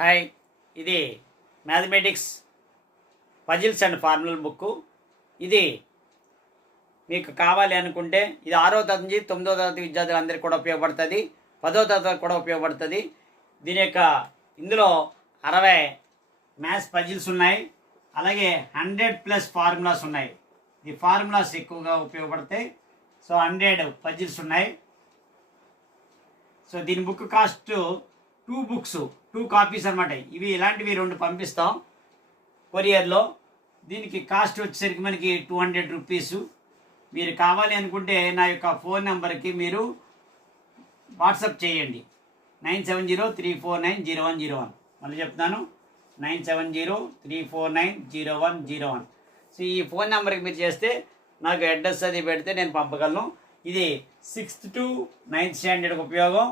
Hi, ఇది mathematics puzzles and formula book. ఇది మీకు కావాలి అనుకుంటే ఇది 6వ తరగతి నుంచి 9వ తరగతి విద్యార్థులందరికీ కూడా ఉపయోగపడుతుంది, 10వ తరగతి కూడా ఉపయోగపడుతుంది. దీని యొక్క ఇందులో 60 మ్యాథ్స్ పజిల్స్ ఉన్నాయి, అలాగే 100+ ఫార్ములాస్ ఉన్నాయి. ఈ ఫార్ములాస్ ఎక్కువగా ఉపయోగపడతాయి. సో 100 పజిల్స్ ఉన్నాయి. సో దీని బుక్ కాస్ట్ 2 బుక్స్ 2 కాపీస్ అనమాట. ఇవి ఇలాంటివి 2 పంపిస్తాం కొరియర్లో. దీనికి కాస్ట్ వచ్చేసరికి మనకి 200 రూపీస్. మీరు కావాలి అనుకుంటే నా యొక్క ఫోన్ నెంబర్కి మీరు వాట్సాప్ చేయండి, 9703490101. మళ్ళీ చెప్తాను, 9703490101. సో ఈ ఫోన్ నెంబర్కి మీరు చేస్తే నాకు అడ్రస్ అది పెడితే నేను పంపగలను. ఇది 6th to 9th స్టాండర్డ్కి ఉపయోగం.